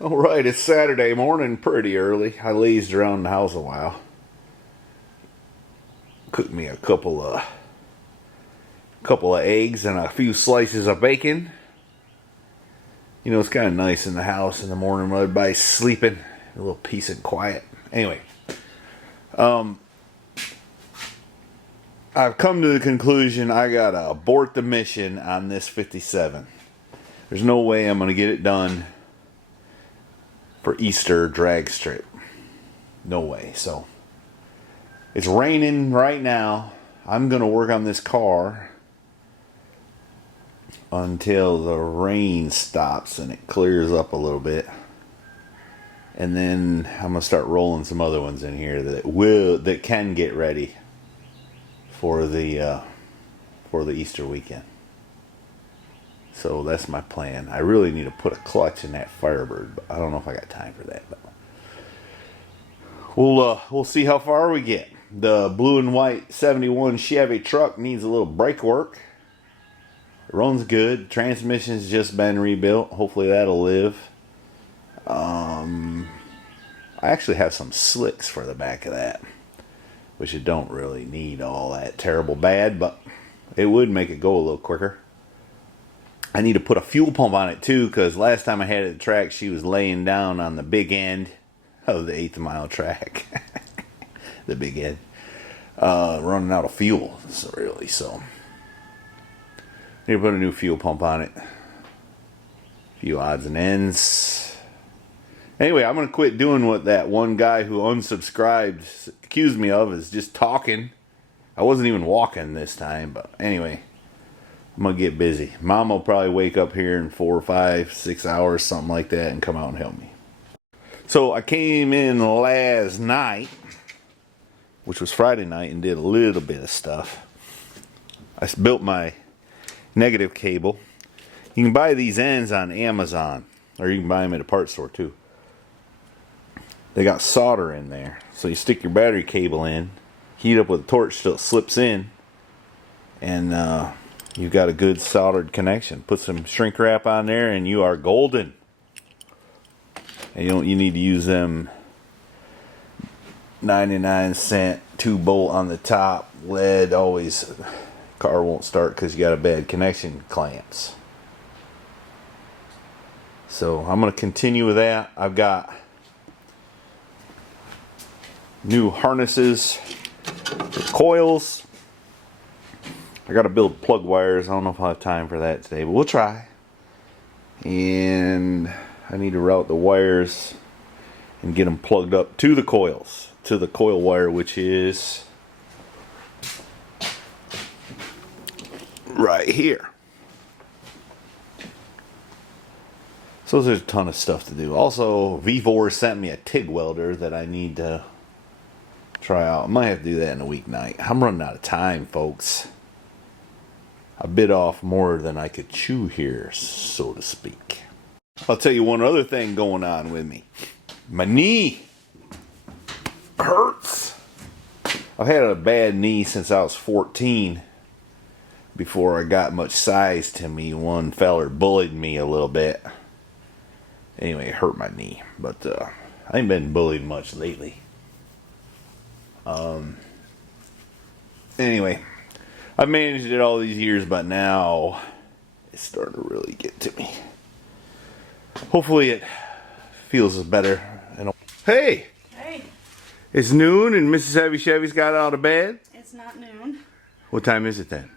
Alright, it's Saturday morning pretty early. I lazed around the house a while. Cooked me a couple of eggs and a few slices of bacon. You know, it's kind of nice in the house in the morning when everybody's sleeping. A little peace and quiet. Anyway, I've come to the conclusion I gotta abort the mission on this 57. There's no way I'm gonna get it done for Easter drag strip. No way. So it's raining right now. I'm gonna work on this car until the rain stops and it clears up a little bit, and then I'm gonna start rolling some other ones in here that can get ready for the Easter weekend. So that's my plan. I really need to put a clutch in that Firebird, but I don't know if I got time for that. But we'll see how far we get. The blue and white 71 Chevy Truck needs a little brake work. It runs good. Transmission's just been rebuilt. Hopefully that'll live. I actually have some slicks for the back of that, which it don't really need all that terrible bad, but it would make it go a little quicker. I need to put a fuel pump on it too, because last time I had it at the track, she was laying down on the big end of the 8th mile track. The big end. Running out of fuel, so need to put a new fuel pump on it. A few odds and ends. Anyway, I'm going to quit doing what that one guy who unsubscribed accused me of, is just talking. I wasn't even walking this time, but anyway, I'm going to get busy. Mom will probably wake up here in 4 or 5, 6 hours, something like that, and come out and help me. So I came in last night, which was Friday night, and did a little bit of stuff. I built my negative cable. You can buy these ends on Amazon, or you can buy them at a parts store too. They got solder in there, so you stick your battery cable in, heat up with a torch till it slips in, and you've got a good soldered connection. Put some shrink wrap on there and you are golden. And you need to use them 99-cent 2-bolt on the top. Lead always, car won't start because you got a bad connection clamps. So I'm going to continue with that. I've got new harnesses for coils. I got to build plug wires. I don't know if I'll have time for that today, but we'll try. And I need to route the wires and get them plugged up to the coils, to the coil wire, which is right here. So there's a ton of stuff to do. Also, V4 sent me a TIG welder that I need to try out. I might have to do that in a weeknight. I'm running out of time, folks. I bit off more than I could chew here, so to speak. I'll tell you one other thing going on with me. My knee hurts. I've had a bad knee since I was 14. Before I got much size to me, one feller bullied me a little bit. Anyway, it hurt my knee. But I ain't been bullied much lately. Anyway, I've managed it all these years, but now it's starting to really get to me. Hopefully it feels better. Hey! Hey, It's noon and Mrshevyshevy got out of bed. it's not noon. What time is it then?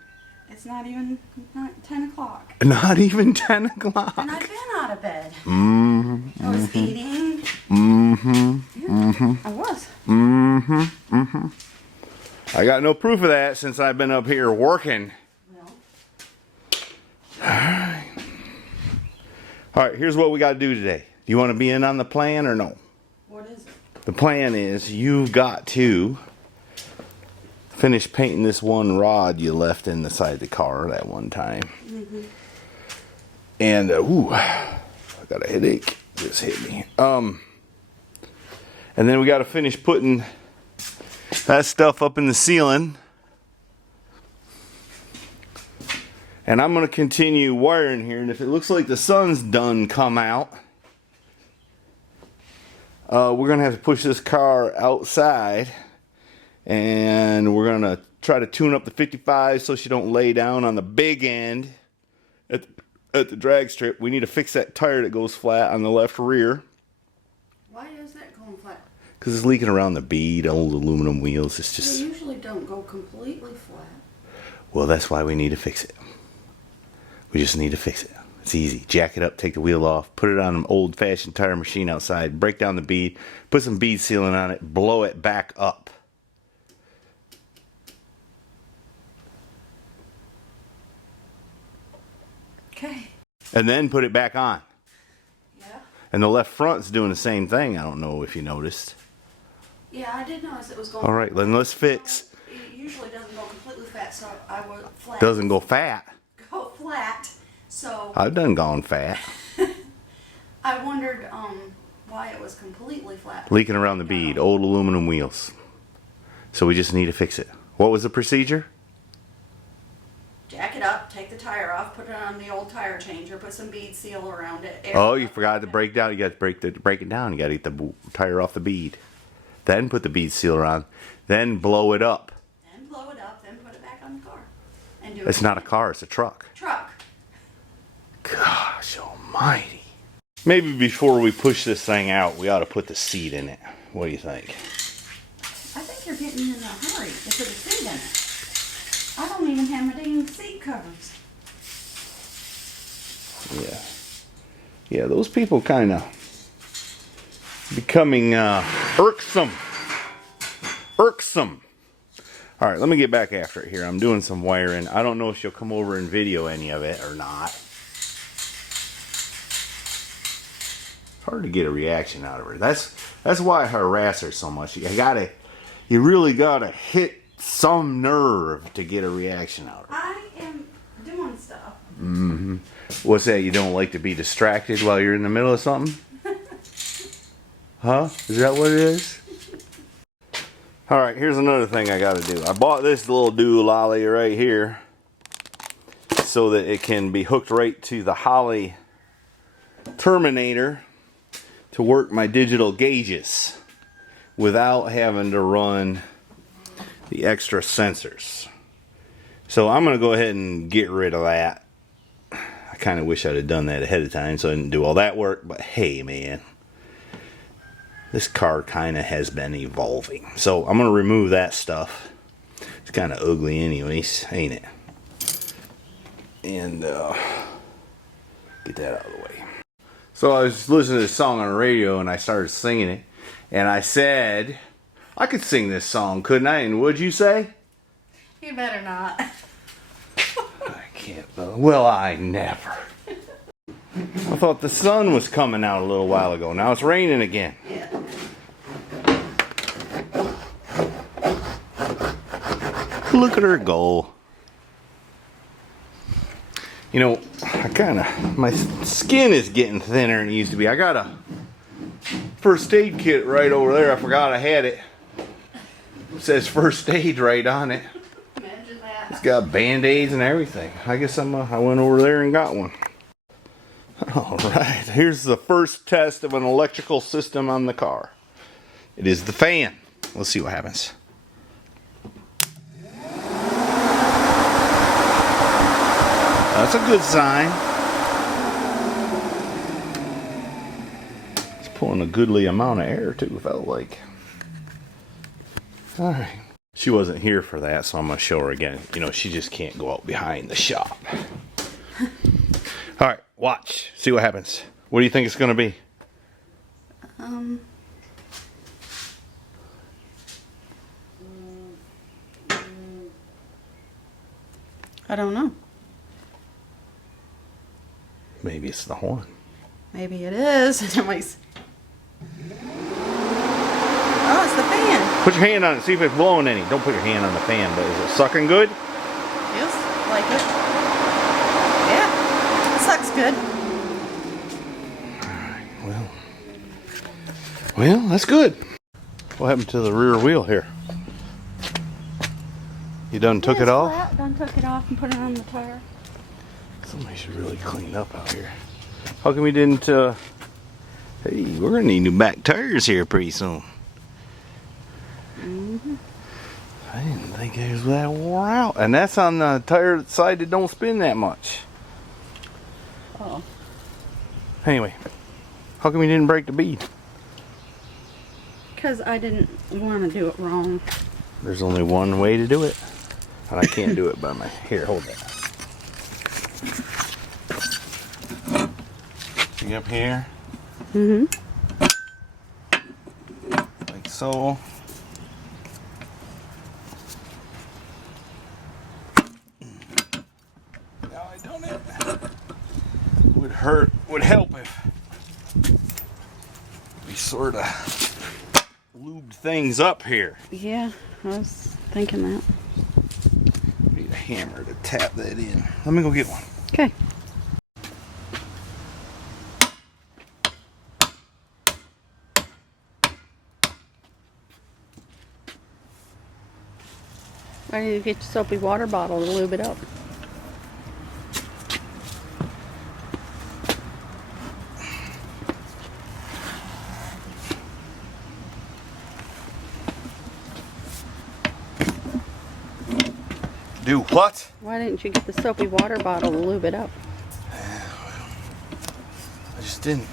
It's not 10 o'clock. Not even 10 o'clock. And I've been out of bed. Mm-hmm. I was eating. Mm-hmm. Yeah, Mm-hmm. I was. Mm-hmm. Mm-hmm. I got no proof of that since I've been up here working. No. Alright, here's what we got to do today. Do you want to be in on the plan or no? What is it? The plan is you've got to finish painting this one rod you left in the side of the car that one time. Mm-hmm. And, I got a headache. Just hit me. And then we got to finish putting that stuff up in the ceiling. And I'm going to continue wiring here. And if it looks like the sun's done come out, We're gonna have to push this car outside, and we're gonna try to tune up the 55 so she don't lay down on the big end at the drag strip. We need to fix that tire that goes flat on the left rear. Why is that going flat? Because it's leaking around the bead, old aluminum wheels. It's just... They usually don't go completely flat. Well, that's why we need to fix it. We just need to fix it. It's easy. Jack it up, take the wheel off, put it on an old-fashioned tire machine outside, break down the bead, put some bead sealant on it, blow it back up. Okay. And then put it back on. Yeah. And the left front's doing the same thing. I don't know if you noticed. Yeah, I did notice it was going. All right, then let's fix. It usually doesn't go completely flat, so I would flat. Doesn't go fat. Go flat. So I've done gone fat. I wondered why it was completely flat. Leaking around the bead, old aluminum wheels. So we just need to fix it. What was the procedure? Jack it up, take the tire off, put it on the old tire changer, put some bead seal around it. Oh, you forgot to break down. You got to break it down. You got to get the tire off the bead. Then put the bead sealer on. Then blow it up. Then blow it up, then put it back on the car. And do It's not a car, it's a truck. Truck. Gosh almighty. Maybe before we push this thing out, we ought to put the seat in it. What do you think? I think you're getting in a hurry to put a seat in it. I don't even have my dang seat covers. Yeah. Yeah, those people kind of becoming irksome. Irksome. All right, let me get back after it here. I'm doing some wiring. I don't know if she'll come over and video any of it or not. Hard to get a reaction out of her. That's why I harass her so much. You really gotta hit some nerve to get a reaction out of her. I am doing stuff. Mm-hmm. What's that? You don't like to be distracted while you're in the middle of something? Huh? Is that what it is? Alright, here's another thing I gotta do. I bought this little doolally right here so that it can be hooked right to the Holley terminator to work my digital gauges without having to run the extra sensors. So I'm going to go ahead and get rid of that. I kind of wish I'd have done that ahead of time so I didn't do all that work, but hey man, this car kind of has been evolving. So I'm going to remove that stuff. It's kind of ugly anyways, ain't it? And get that out of the way. So I was listening to this song on the radio and I started singing it. And I said, I could sing this song, couldn't I? And what'd you say? You better not. I can't. Well, I never. I thought the sun was coming out a little while ago. Now it's raining again. Yeah. Look at her go. You know, my skin is getting thinner than it used to be. I got a first aid kit right over there. I forgot I had it. It says first aid right on it. Imagine that. It's got band-aids and everything. I guess I went over there and got one. Alright, here's the first test of an electrical system on the car. It is the fan. Let's see what happens. That's a good sign. It's pulling a goodly amount of air too, felt like. Alright. She wasn't here for that, so I'm going to show her again. You know, she just can't go out behind the shop. Alright, watch. See what happens. What do you think it's going to be? I don't know. Maybe it's the horn. Maybe it is. Oh, it's the fan. Put your hand on it, see if it's blowing any. Don't put your hand on the fan, but is it sucking good? Feels like it. Yeah, it sucks good. Alright, well, that's good. What happened to the rear wheel here? You done took it off? Flat. Done took it off and put it on the tire. Somebody should really clean up out here. How come we didn't Hey, we're gonna need new back tires here pretty soon. I didn't think it was that wore out. And that's on the tire side that don't spin that much. Oh. Anyway, how come you didn't break the bead? Because I didn't want to do it wrong. There's only one way to do it. And I can't do it by my... Here, hold that. See up here? Like so. Now I done it. Would help if we sort of lubed things up here. Yeah, I was thinking that. Need a hammer to tap that in. Let me go get one. Okay. Why didn't you get your soapy water bottle to lube it up? Do what? Why didn't you get the soapy water bottle to lube it up? I just didn't.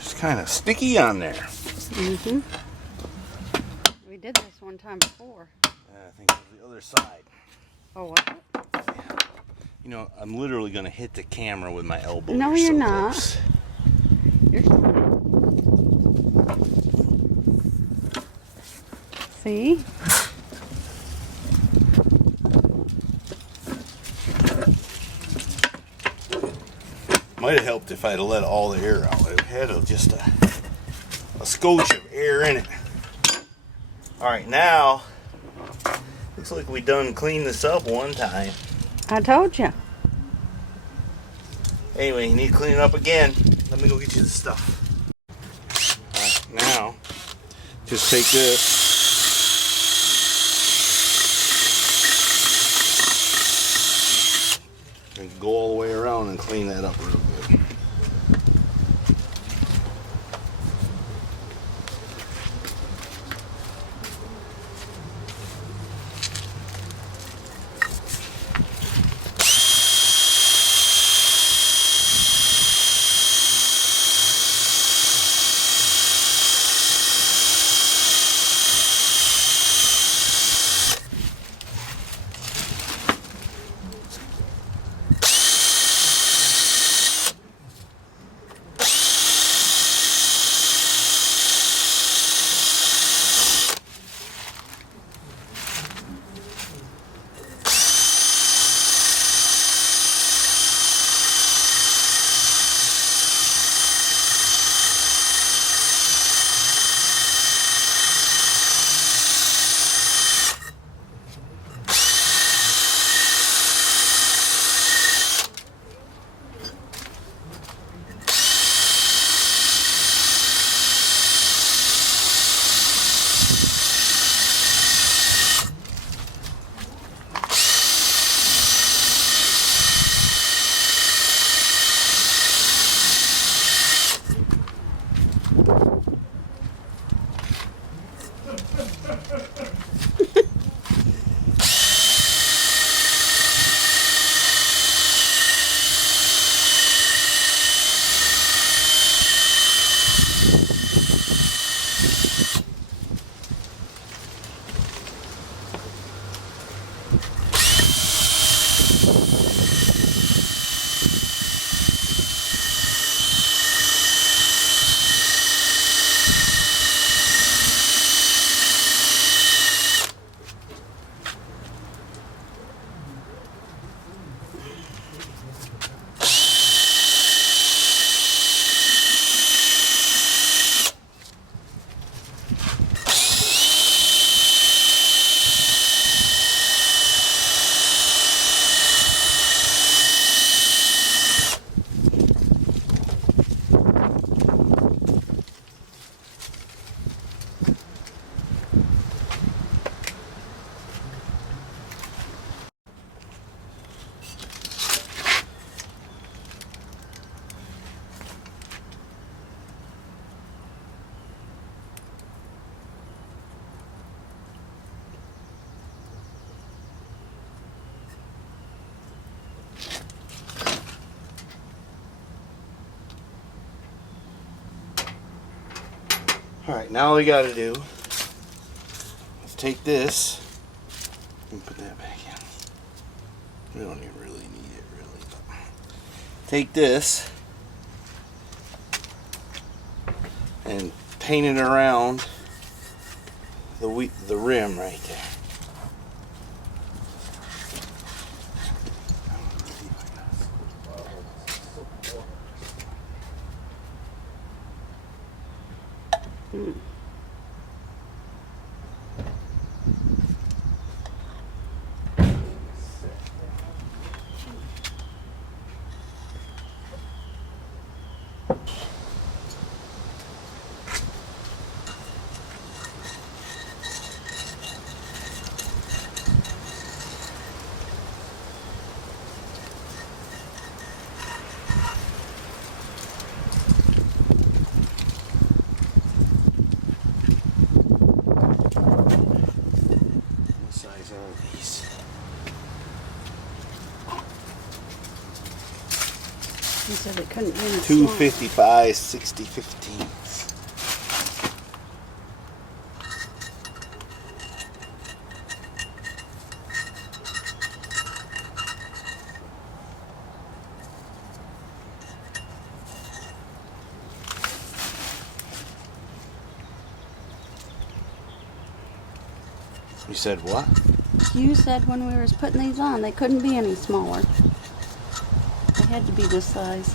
It's kind of sticky on there. We did this one time before. I think it was the other side. Oh, what? You know, I'm literally going to hit the camera with my elbow. No, They're you're so not. close. See? Might have helped if I'd have let all the air out. It had just a scotch of air in it. Alright, now, looks like we done cleaned this up one time. I told you. Anyway, you need to clean it up again. Let me go get you the stuff. Alright, now, just take this. And go all the way around and clean that up real good. Alright, now all we gotta do is take this and put that back in. We don't even really need it, really. But take this and paint it around the rim right there. You said it couldn't be any 255 60/15. You said what? You said when we were putting these on, they couldn't be any smaller. They had to be this size.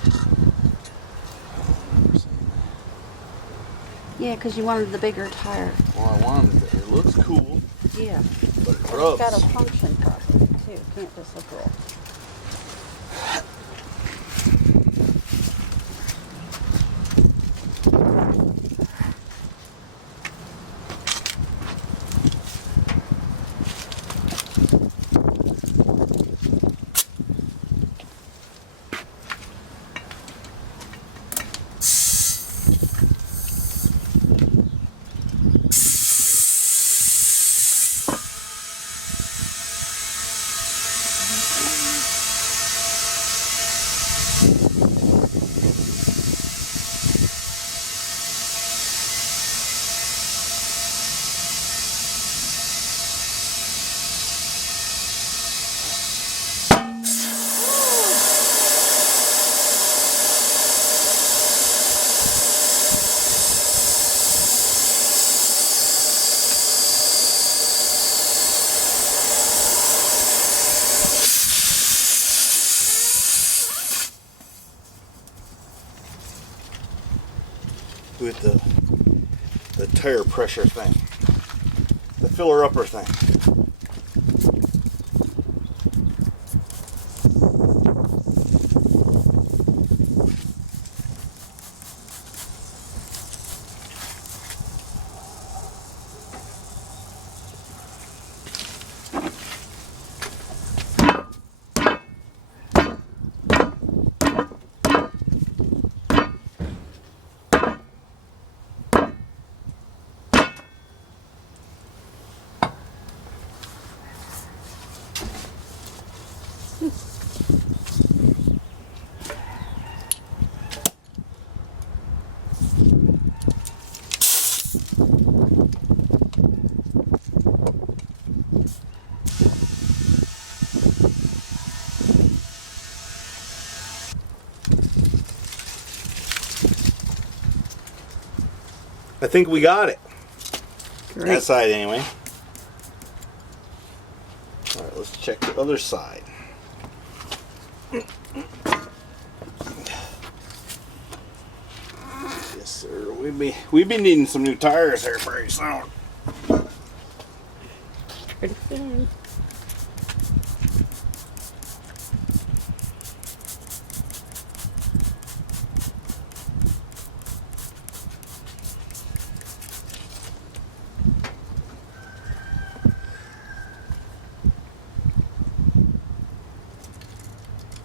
Yeah, because you wanted the bigger tire. Well, I wanted it. It looks cool. Yeah. But it It's rubs. got a function properly, too. It can't just look roll. With the tire pressure thing, the filler upper thing. I think we got it. Great. That side anyway. Alright, let's check the other side. Yes, sir. We've been needing some new tires here pretty soon. Pretty soon.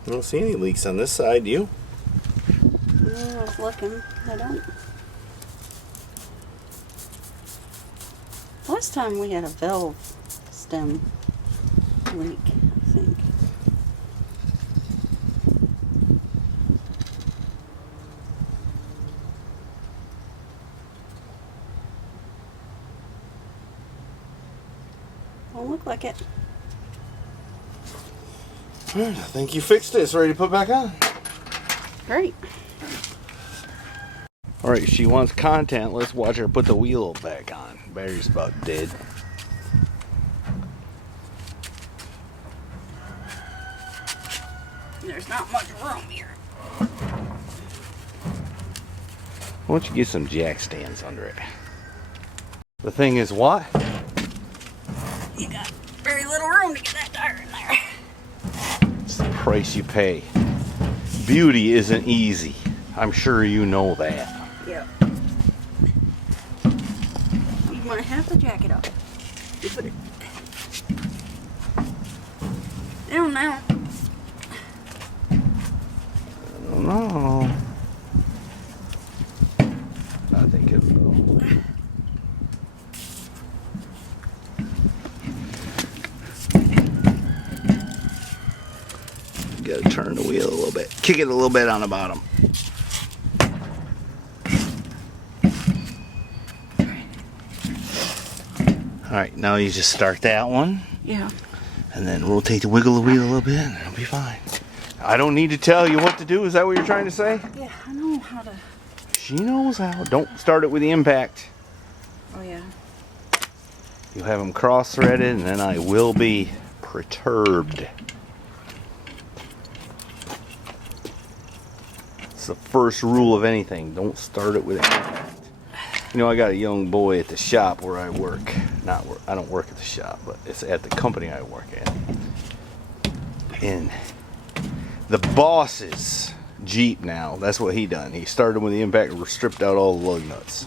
I don't see any leaks on this side, do you? I was looking. I don't. Last time we had a valve stem leak, I think. Don't look like it. Alright, I think you fixed it. It's ready to put back on. Great. Alright, she wants content. Let's watch her put the wheel back on. Battery's about dead. There's not much room here. Why don't you get some jack stands under it? The thing is what? You got very little room to get that tire in there. It's the price you pay. Beauty isn't easy. I'm sure you know that. Yep. You might have to jack it up. You put it down now. I don't know. I think it'll go. You gotta turn the wheel a little bit. Kick it a little bit on the bottom. Alright, now you just start that one. Yeah. And then rotate the wiggle the wheel a little bit and it'll be fine. I don't need to tell you what to do. Is that what you're trying to say? Yeah, I know how to. She knows how. Don't start it with the impact. Oh, yeah. You'll have them cross-threaded and then I will be perturbed. It's the first rule of anything. Don't start it with impact. You know, I got a young boy at the shop where I work. I don't work at the shop, but it's at the company I work at. And the boss's Jeep now, that's what he done. He started with the impact and stripped out all the lug nuts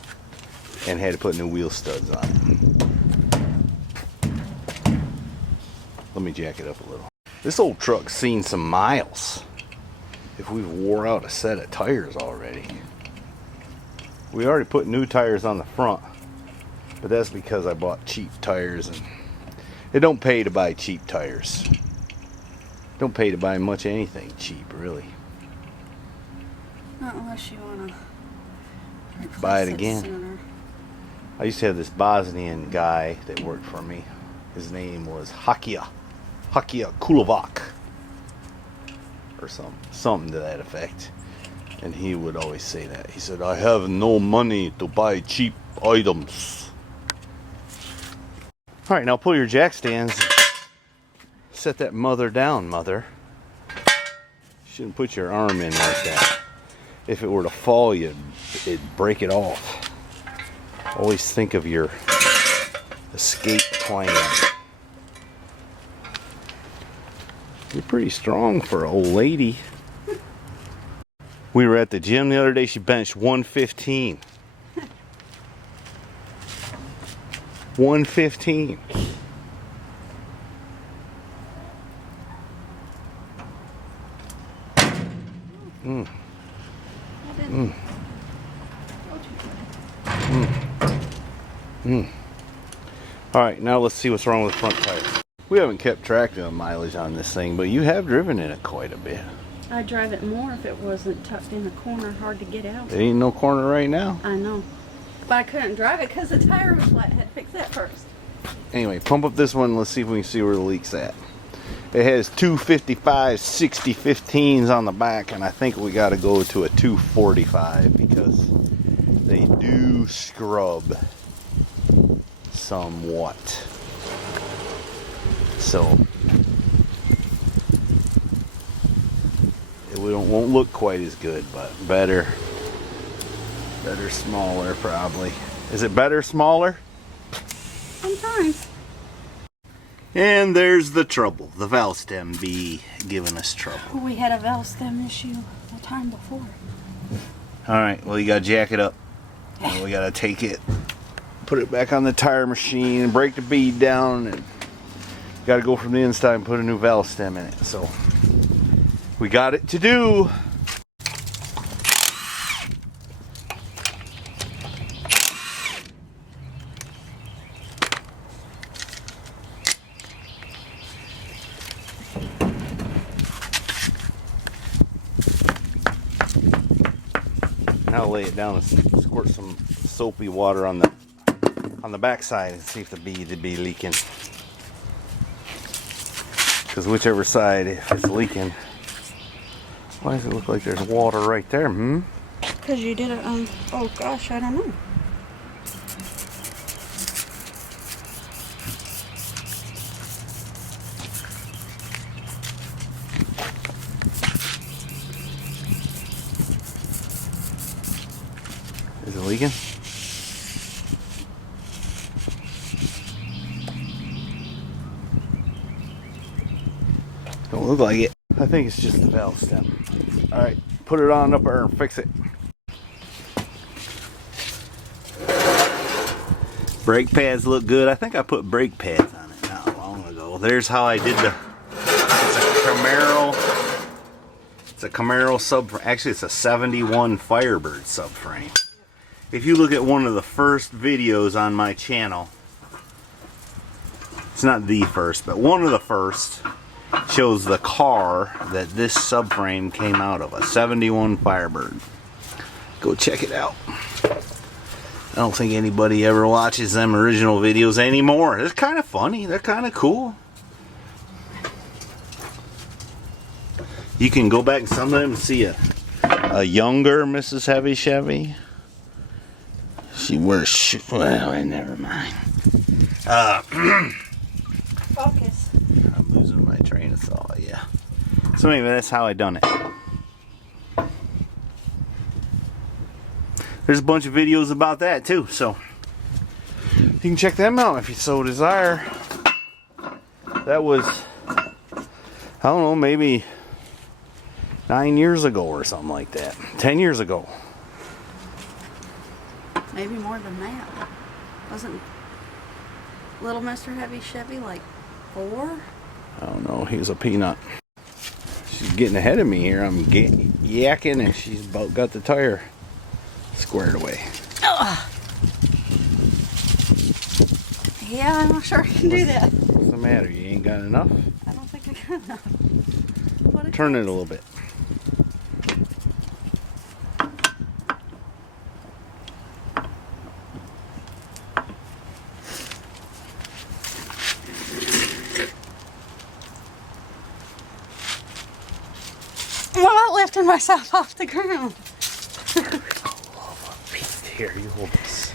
and had to put new wheel studs on it. Let me jack it up a little. This old truck's seen some miles. If we've wore out a set of tires already. We already put new tires on the front, but that's because I bought cheap tires, and it don't pay to buy cheap tires. Don't pay to buy much anything cheap, really. Not unless you want to Buy it again. I used to have this Bosnian guy that worked for me. His name was Hakia Kulovac, or something to that effect. And he would always say that. He said, I have no money to buy cheap items. Alright, now pull your jack stands. Set that mother down, mother. Shouldn't put your arm in like that. If it were to fall, it'd break it off. Always think of your escape plan. You're pretty strong for an old lady. We were at the gym the other day. She benched 115. 115. Alright, now let's see what's wrong with the front tire. We haven't kept track of the mileage on this thing, but you have driven in it quite a bit. I'd drive it more if it wasn't tucked in the corner, hard to get out. There ain't no corner right now. I know. But I couldn't drive it because the tire was flat. I had to fix that first. Anyway, pump up this one. Let's see if we can see where the leak's at. It has 255 60/15s on the back, and I think we got to go to a 245 because they do scrub somewhat. So it won't look quite as good, but better smaller probably. Is it better smaller? Sometimes. And there's the trouble. The valve stem be giving us trouble. We had a valve stem issue the time before. Alright, well, you gotta jack it up. And we gotta take it, put it back on the tire machine, break the bead down, and gotta go from the inside and put a new valve stem in it. So we got it to do. Now lay it down and squirt some soapy water on the backside and see if the bead would be leaking. Because whichever side, if it's leaking. Why does it look like there's water right there? Because you did it on, oh gosh, I don't know. Is it leaking? Don't look like it. I think it's just the valve stem. Alright, put it on up there and fix it. Brake pads look good. I think I put brake pads on it not long ago. There's how I did the... It's a Camaro subframe. Actually, it's a 71 Firebird subframe. If you look at one of the first videos on my channel, it's not the first, but one of the first, shows the car that this subframe came out of, a 71 Firebird. Go check it out. I don't think anybody ever watches them original videos anymore. It's kind of funny. They're kind of cool. You can go back some of them and see a younger Mrshevyshevy. She wears well, never mind. Focus. I'm losing my train of thought, yeah. So anyway, that's how I done it. There's a bunch of videos about that too, so you can check them out if you so desire. That was, I don't know, maybe 9 years ago or something like that. 10 years ago. Maybe more than that. Wasn't little Mrshevyshevy like 4? I don't know, he was a peanut. She's getting ahead of me here. I'm yakking and she's about got the tire squared away. Ugh. Yeah, I'm not sure I can do that. What's the matter? You ain't got enough? I don't think I got enough. What Turn it a little bit. I'm not lifting myself off the ground. Here, you hold this.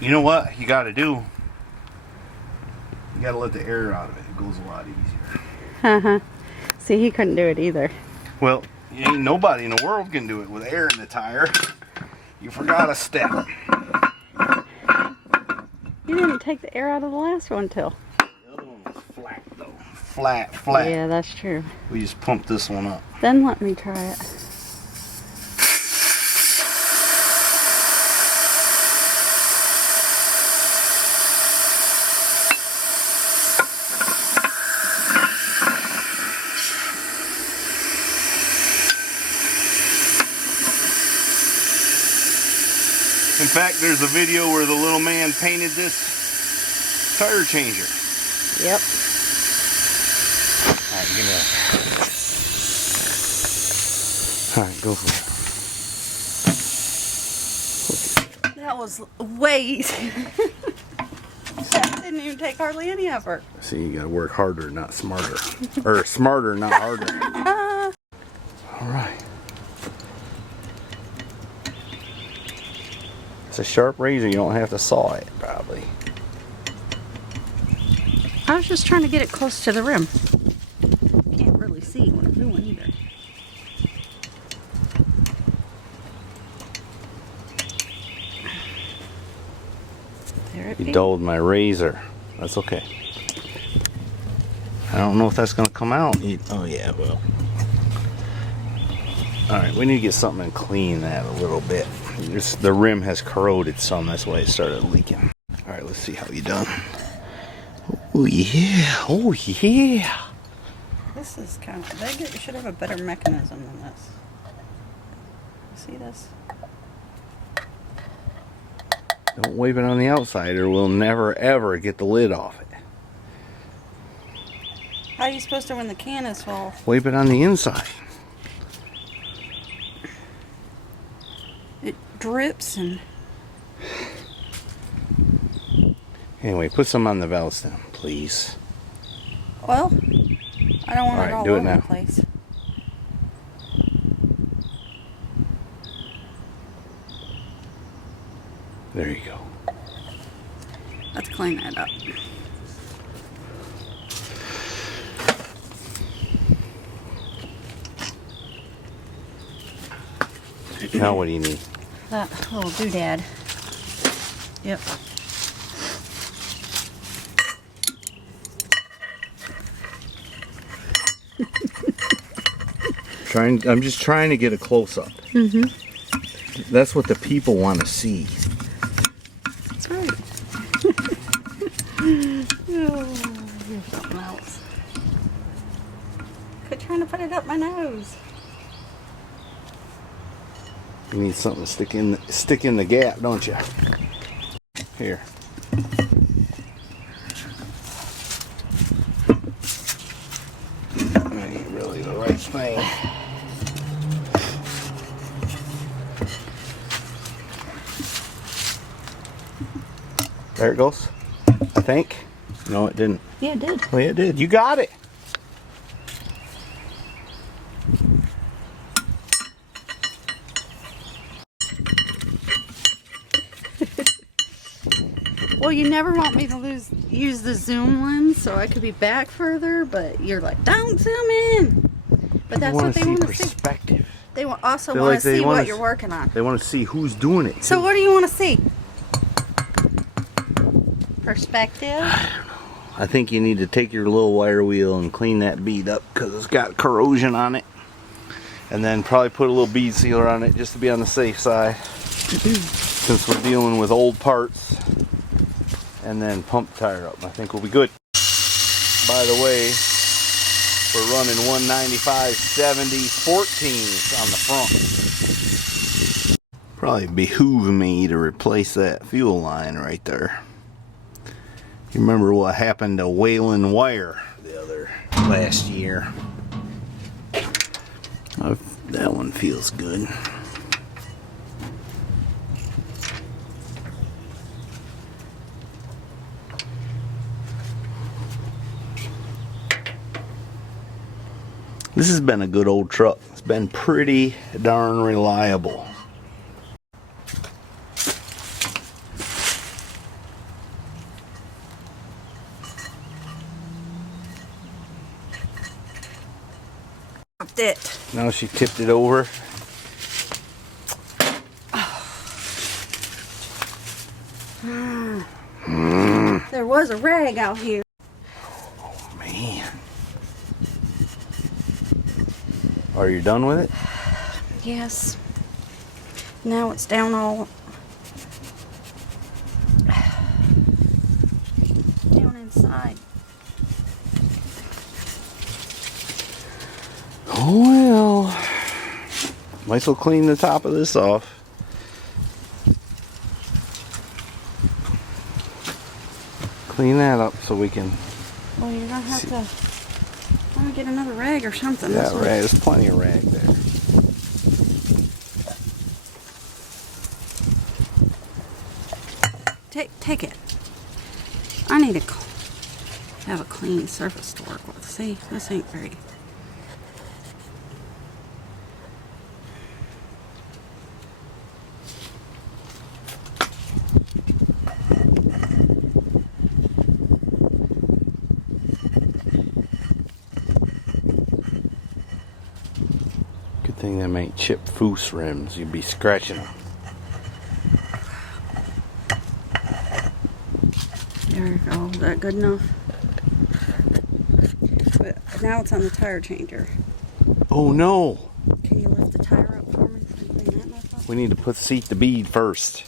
You know what you gotta do? You gotta let the air out of it. It goes a lot easier. See, he couldn't do it either. Well, ain't nobody in the world can do it with air in the tire. You forgot a step. You didn't take the air out of the last one till. The other one was flat though. Flat. Yeah, that's true. We just pumped this one up. Then let me try it. In fact, there's a video where the little man painted this tire changer. Yep. Alright, give me that. Alright, go for it. That was way easy. That didn't even take hardly any effort. See, you gotta work harder, not smarter. Or smarter, not harder. Alright. It's a sharp razor, you don't have to saw it, probably. I was just trying to get it close to the rim. Can't really see what I'm doing either. There it You be. dulled my razor. That's okay. I don't know if that's gonna come out. Oh yeah, well. Alright, we need to get something and clean that a little bit. The rim has corroded some, that's why it started leaking. Alright, let's see how you done. Oh yeah, oh yeah. This is kind of, they should have a better mechanism than this. See this? Don't wave it on the outside or we'll never ever get the lid off it. How are you supposed to when the can is full? Wave it on the inside. It drips and... Anyway, put some on the valve stem, please. Well, I don't want All right, it all do it over now. the place. There you go. Let's clean that up. Now what do you need? That little doodad. Yep. I'm just trying to get a close-up. That's what the people want to see. That's right. Oh, you're something else. Quit trying to put it up my nose. You need something to stick in the gap, don't you? Here. That ain't really the right thing. There it goes. I think. No, it didn't. Yeah, it did. Oh, yeah, it did. You got it. Well, you never want me to use the zoom lens so I could be back further, but you're like, don't zoom in. But that's what they want to see. Perspective. They also Feel want like to they see wanna what you're working on. They want to see who's doing it. So too. what do you want to see? Perspective? I think you need to take your little wire wheel and clean that bead up because it's got corrosion on it. And then probably put a little bead sealer on it just to be on the safe side. Since we're dealing with old parts. And then pump the tire up. I think we'll be good. By the way, we're running 195/70 14s on the front. Probably behoove me to replace that fuel line right there. You remember what happened to Whalen Wire last year? That one feels good. This has been a good old truck. It's been pretty darn reliable. Dropped it. Now she tipped it over. There was a rag out here. Oh man. Are you done with it? Yes. Now it's down all down inside. Oh well. Might as well clean the top of this off. Clean that up so we can. Well, you're gonna have to. I'm gonna get another rag or something. Yeah, This one- right. There's plenty of rag there. Take it. I need to have a clean surface to work with. See, this ain't very. Good thing them ain't chip foose rims. You'd be scratching them. There we go. Is that good enough? But now it's on the tire changer. Oh no! Can you lift the tire up for me so I can clean that mess up? We need to seat the bead first.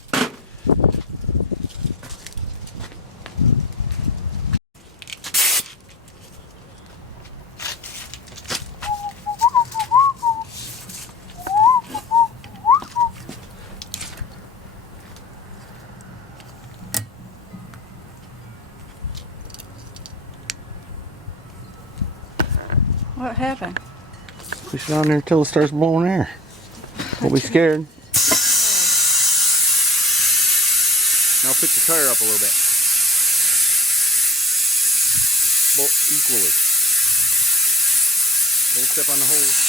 What happened? Push it on there until it starts blowing air. Don't be scared. Now pick the tire up a little bit. both equally. Don't step on the hose.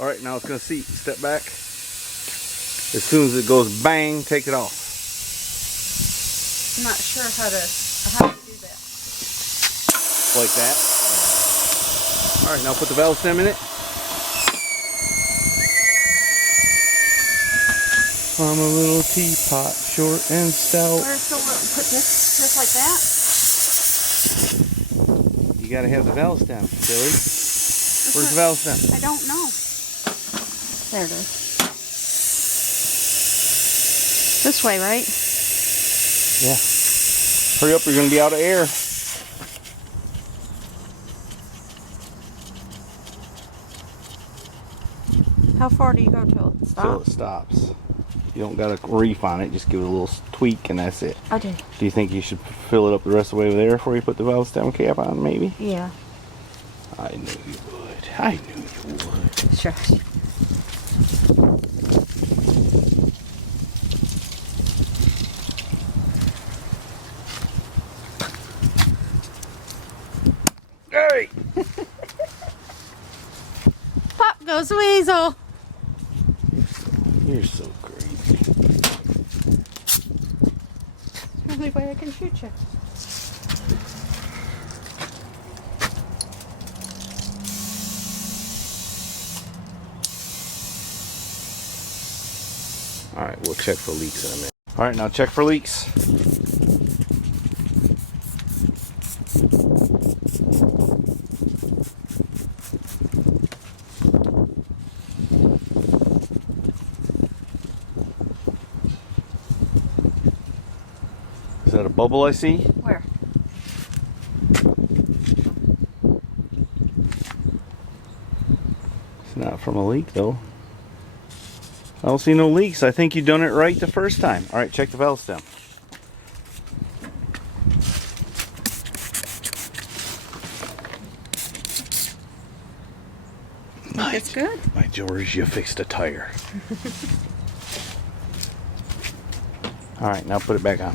Alright, now it's going to seat. Step back. As soon as it goes bang, take it off. I'm not sure how to do that. Like that. Alright, now put the valve stem in it. I'm a little teapot, short and stout. Where's the put this just like that? You gotta have the valve stem, silly. Where's the valve stem? I don't know. There it is. This way, right? Yeah. Hurry up, you're gonna be out of air. How far do you go till it stops? Till it stops. You don't got a reef on it, just give it a little tweak and that's it. I do. Do you think you should fill it up the rest of the way over there before you put the valve stem cap on, maybe? Yeah. I knew you would. I knew you would. Sure. Hey! Pop goes Weasel. You're so crazy. Only way I can shoot you. Alright, we'll check for leaks in a minute. Alright, now check for leaks. Is that a bubble I see? Where? It's not from a leak though. I don't see no leaks. I think you done it right the first time. Alright, check the valve stem. It's good. My George, you fixed a tire. Alright, now put it back on.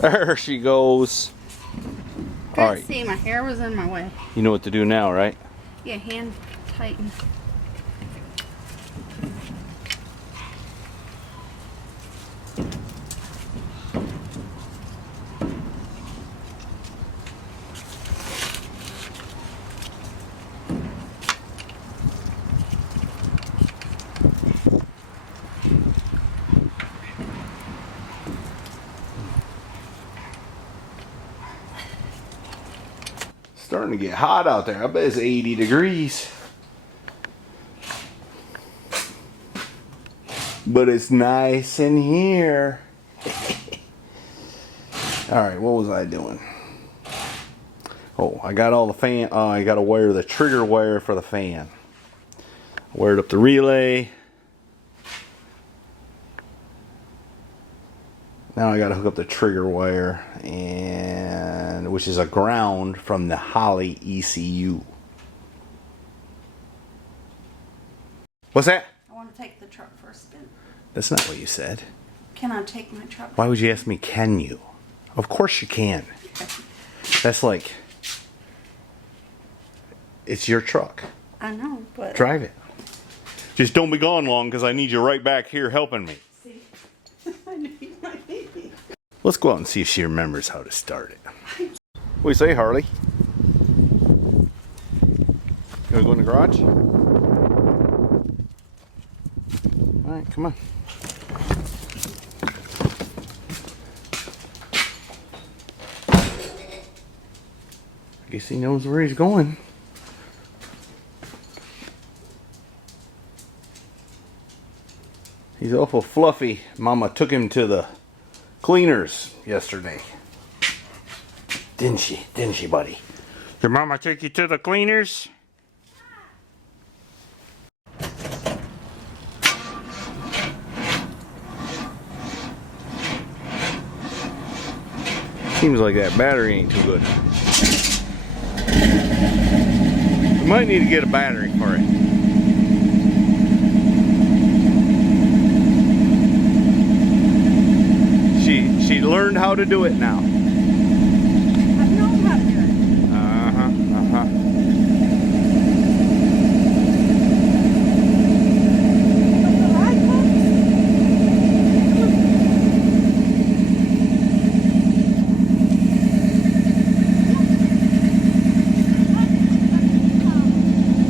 There she goes. Couldn't Alright. see, my hair was in my way. You know what to do now, right? Yeah, hand tighten. Starting to get hot out there. I bet it's 80 degrees. But it's nice in here. Alright, what was I doing? Oh, I got all the fan. I got to wire the trigger wire for the fan. Wired up the relay. Now I got to hook up the trigger wire, and which is a ground from the Holly ECU. What's that? I want to take the truck for a spin. That's not what you said. Can I take my truck? Why would you ask me, can you? Of course you can. That's like, it's your truck. I know, but... Drive it. Just don't be gone long, because I need you right back here helping me. See? I knew you might need me. Let's go out and see if she remembers how to start it. What do you say, Harley? You want to go in the garage? Alright, come on. I guess he knows where he's going. He's awful fluffy. Mama took him to the cleaners yesterday. Didn't she? Didn't she, buddy? Did Mama take you to the cleaners? Seems like that battery ain't too good. We might need to get a battery for it. She learned how to do it now. I know how to do it.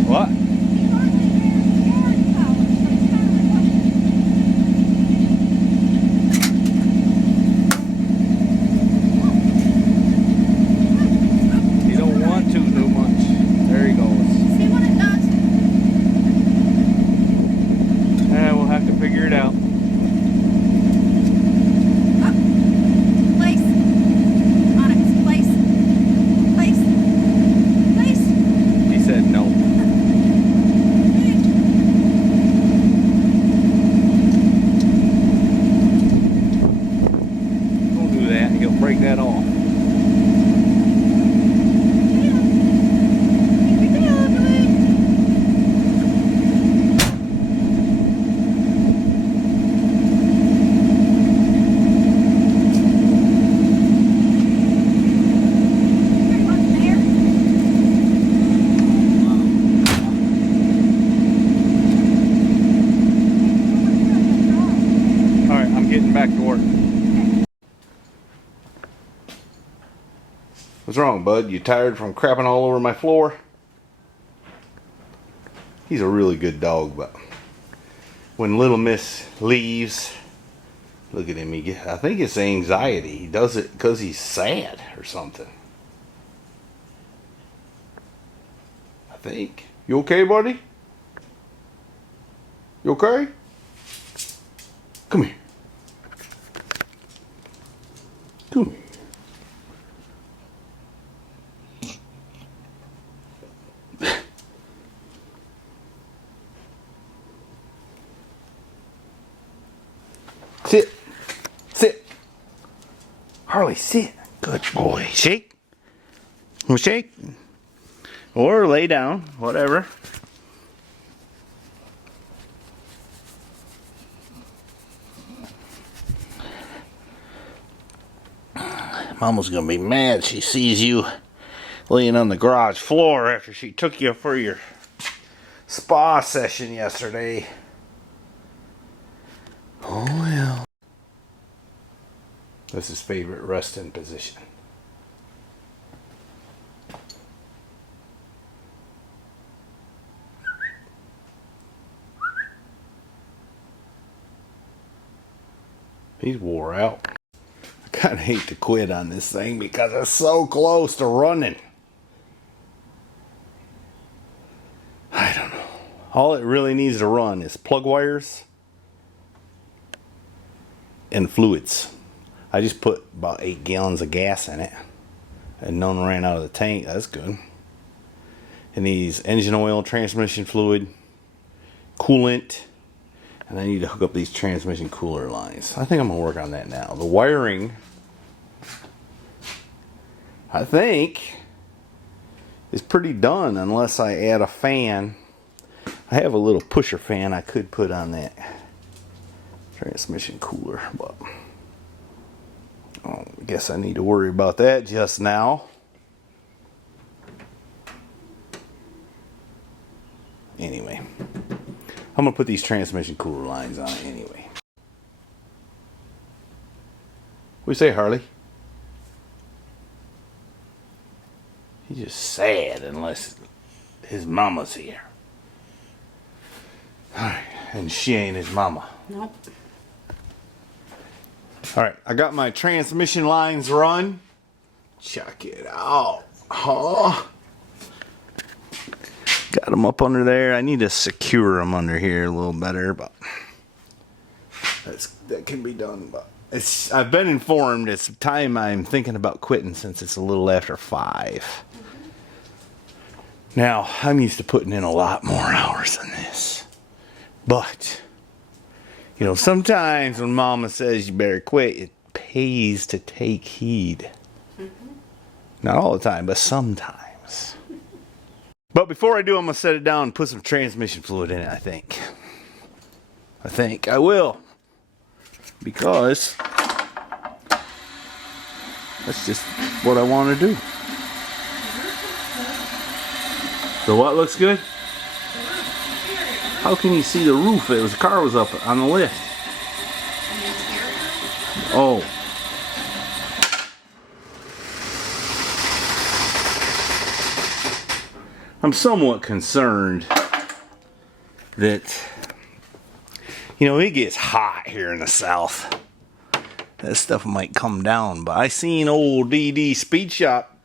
What? You don't want to do much. There he goes. See what it does? Yeah, we'll have to figure it out. Place. Onyx, place. Place. Place. He said no. Don't do that. He'll break that off. All right, I'm getting back to work. What's wrong, bud? You tired from crapping all over my floor? He's a really good dog, but when Little Miss leaves, look at him. I think it's anxiety. He does it because he's sad or something. I think. You okay, buddy? You okay? Come here. Come here. Sit. Sit. Harley, sit. Good boy. Shake. Well, shake. Or lay down. Whatever. Mama's gonna be mad. She sees you laying on the garage floor after she took you for your spa session yesterday. Oh well. That's his favorite resting position. He's wore out. I kind of hate to quit on this thing because it's so close to running. I don't know. All it really needs to run is plug wires and fluids. I just put about 8 gallons of gas in it and none ran out of the tank. That's good. It needs engine oil, transmission fluid, coolant, and I need to hook up these transmission cooler lines. I think I'm gonna work on that now. The wiring, I think, is pretty done unless I add a fan. I have a little pusher fan I could put on that transmission cooler, but I guess I need to worry about that just now. Anyway, I'm gonna put these transmission cooler lines on it anyway. What do you say, Harley? He's just sad unless his mama's here. Alright, and she ain't his mama. Nope. Alright, I got my transmission lines run. Check it out. Oh. Got them up under there. I need to secure them under here a little better, but that can be done, but I've been informed it's time I'm thinking about quitting since it's a little after 5. Now, I'm used to putting in a lot more hours than this. But, you know, sometimes when Mama says you better quit, it pays to take heed. Not all the time, but sometimes. But before I do, I'm going to set it down and put some transmission fluid in it, I think. I will. Because that's just what I want to do. So what looks good? How can you see the roof? The car was up on the lift. Oh. I'm somewhat concerned that, you know, it gets hot here in the south. That stuff might come down, but I seen old DD Speed Shop,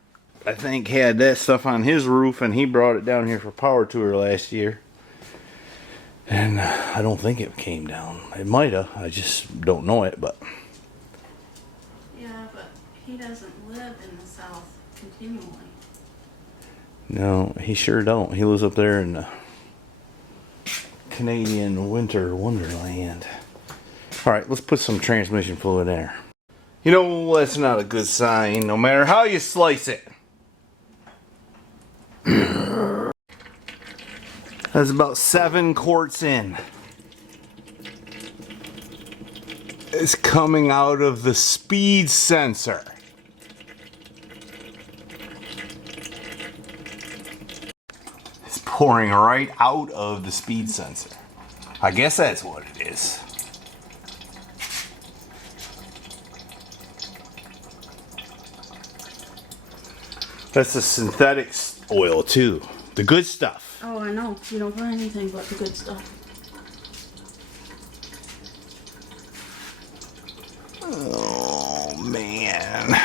I think, had that stuff on his roof, and he brought it down here for power tour last year. And I don't think it came down. It might have. I just don't know it, but. Yeah, but he doesn't live in the south continually. No, he sure don't. He lives up there in the Canadian winter wonderland. Alright, let's put some transmission fluid in there. You know, that's not a good sign, no matter how you slice it. That's about 7 quarts in. It's coming out of the speed sensor. It's pouring right out of the speed sensor. I guess that's what it is. That's the synthetic oil too. The good stuff. Oh, I know. You don't buy anything but the good stuff. Oh, man.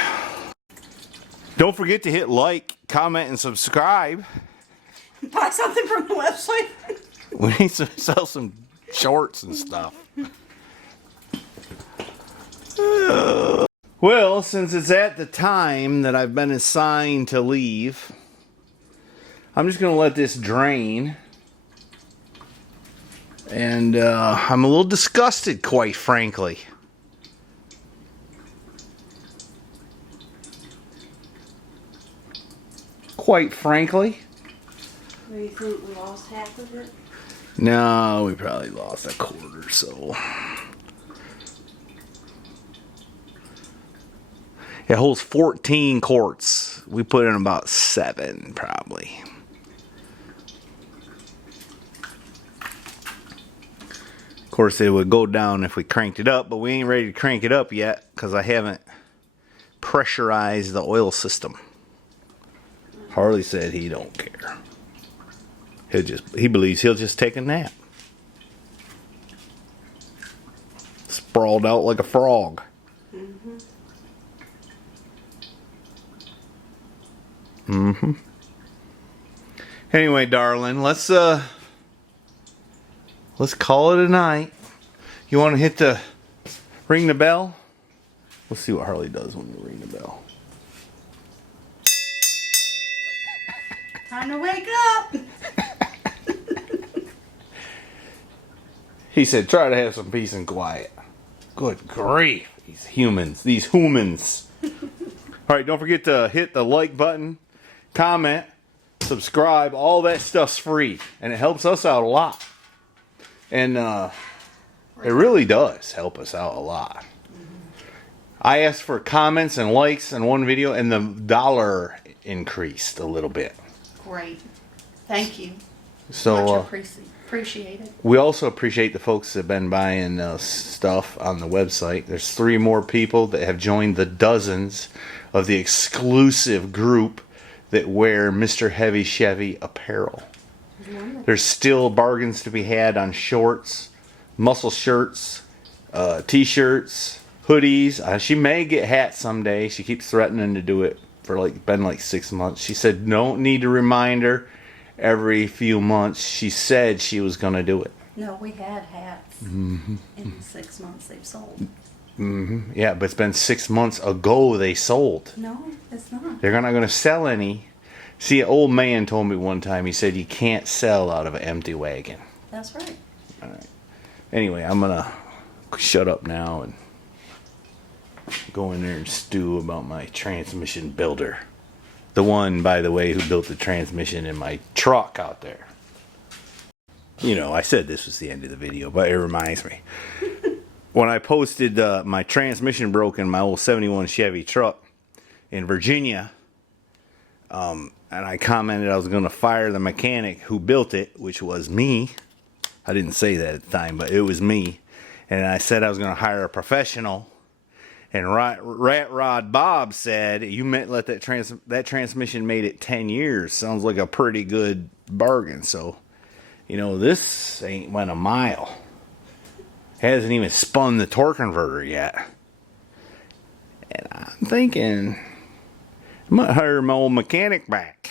Don't forget to hit like, comment, and subscribe. Buy something from the website. We need to sell some shorts and stuff. Well, since it's at the time that I've been assigned to leave, I'm just going to let this drain. And I'm a little disgusted, quite frankly. Quite frankly. Do you think we lost half of it? No, we probably lost a quart or so. It holds 14 quarts. We put in about 7, probably. Of course, it would go down if we cranked it up, but we ain't ready to crank it up yet because I haven't pressurized the oil system. Harley said he don't care. He believes he'll just take a nap. Sprawled out like a frog. Anyway, darling, let's call it a night. You want to hit the ring the bell? We'll see what Harley does when you ring the bell. Time to wake up. He said, try to have some peace and quiet. Good grief. These humans. Alright, don't forget to hit the like button, comment, subscribe. All that stuff's free. And it helps us out a lot. And it really does help us out a lot. I asked for comments and likes in one video, and the dollar increased a little bit. Great. Thank you. So Much appreciated. we also appreciate the folks that have been buying stuff on the website. There's 3 more people that have joined the dozens of the exclusive group that wear Mrshevyshevy apparel. There's still bargains to be had on shorts, muscle shirts, t-shirts, hoodies. She may get hats someday. She keeps threatening to do it for been like 6 months. She said don't need to remind her every few months. She said she was going to do it. No, we had hats. In 6 months they've sold. Yeah, but it's been 6 months ago they sold. No, it's not. They're not going to sell any. See, an old man told me one time, he said you can't sell out of an empty wagon. That's right. All right. Anyway, I'm going to shut up now and go in there and stew about my transmission builder. The one, by the way, who built the transmission in my truck out there. You know, I said this was the end of the video, but it reminds me. When I posted my transmission broke in my old 71 Chevy truck in Virginia, and I commented I was going to fire the mechanic who built it, which was me. I didn't say that at the time, but it was me. And I said I was going to hire a professional. And Rat Rod Bob said, you meant let that transmission made it 10 years. Sounds like a pretty good bargain. So, you know, this ain't went a mile. Hasn't even spun the torque converter yet. And I'm thinking, I might hire my old mechanic back.